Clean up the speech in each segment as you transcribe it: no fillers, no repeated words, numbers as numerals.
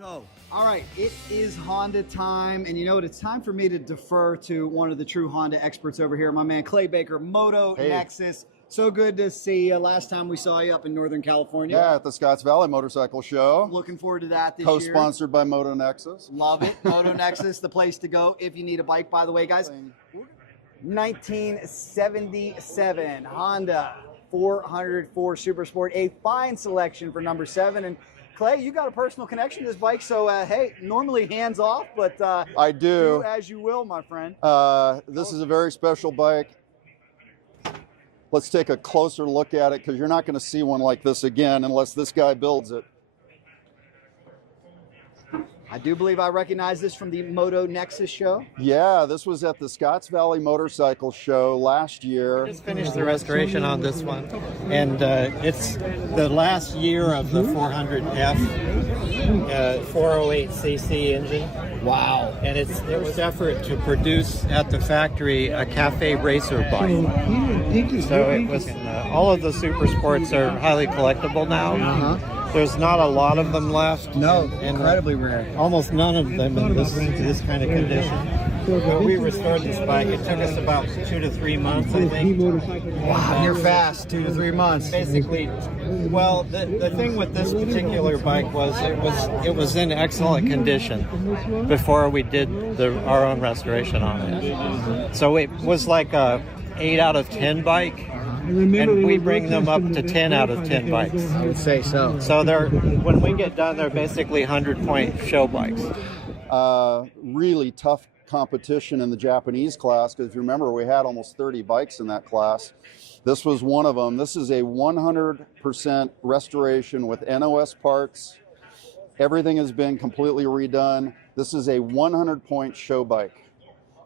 Go. All right, it is Honda time, and you know what? It's time for me to defer to one of the true Honda experts over here, my man Clay Baker, Moto Nexus. So good to see you. Last time we saw you up in Northern California. Yeah, at the Scotts Valley Motorcycle Show. Looking forward to that this year. Co-sponsored by Moto Nexus. Love it. Moto Nexus, the place to go if you need a bike, by the way, guys. 1977 Honda 404 Super Sport, a fine selection for number 7. And Clay, you got a personal connection to this bike, so hey, normally hands off, but I do as you will, my friend. This is a very special bike. Let's take a closer look at it because you're not going to see one like this again unless this guy builds it. I do believe I recognize this from the Moto Nexus show. Yeah, this was at the Scotts Valley Motorcycle Show last year. Just finished the restoration on this one, and it's the last year of the 400F 408cc engine. Wow. And it was effort to produce at the factory a cafe racer bike. So it was all of the super sports are highly collectible now. There's not a lot of them left. No, incredibly rare. Almost none of them in this kind of condition. We restored this bike. It took us about 2 to 3 months, I think. Wow, you're fast, 2 to 3 months. Basically, well, the thing with this particular bike was it was in excellent condition before we did our own restoration on it. So it was like a 8 out of 10 bike. And we bring them up to 10 out of 10 bikes. I would say so. So when we get done, they're basically 100-point show bikes. Really tough competition in the Japanese class because if you remember, we had almost 30 bikes in that class. This was one of them. This is a 100% restoration with NOS parts. Everything has been completely redone. This is a 100-point show bike.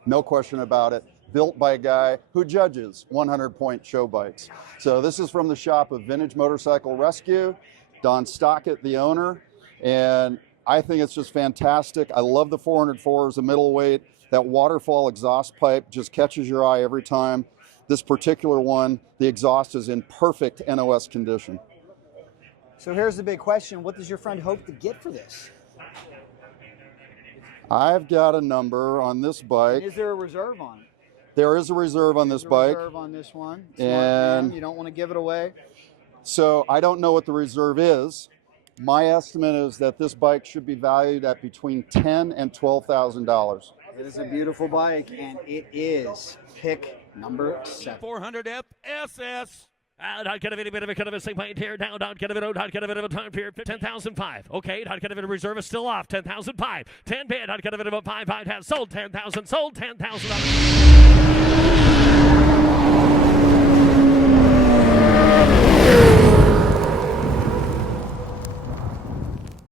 No question about it. Built by a guy who judges 100-point show bikes. So this is from the shop of Vintage Motorcycle Rescue, Don Stockett, the owner, and I think it's just fantastic. I love the 404 as a middleweight. That waterfall exhaust pipe just catches your eye every time. This particular one, the exhaust is in perfect NOS condition. So here's the big question. What does your friend hope to get for this? I've got a number on this bike. And is there a reserve on it? There is a reserve on this bike. Reserve on this one. Smart And man. You don't want to give it away. So I don't know what the reserve is. My estimate is that this bike should be valued at between $10,000 and $12,000. It is a beautiful bike, and it is pick number 7. CB400F SS. Not get a bit of a kind of a same point here. Now, not get a bit of a time period. 10,005. Okay, not get a bit of reserve is still off. 10,005. 10 bid. Not get a bit of a 5 has sold 10,000. Sold 10,000.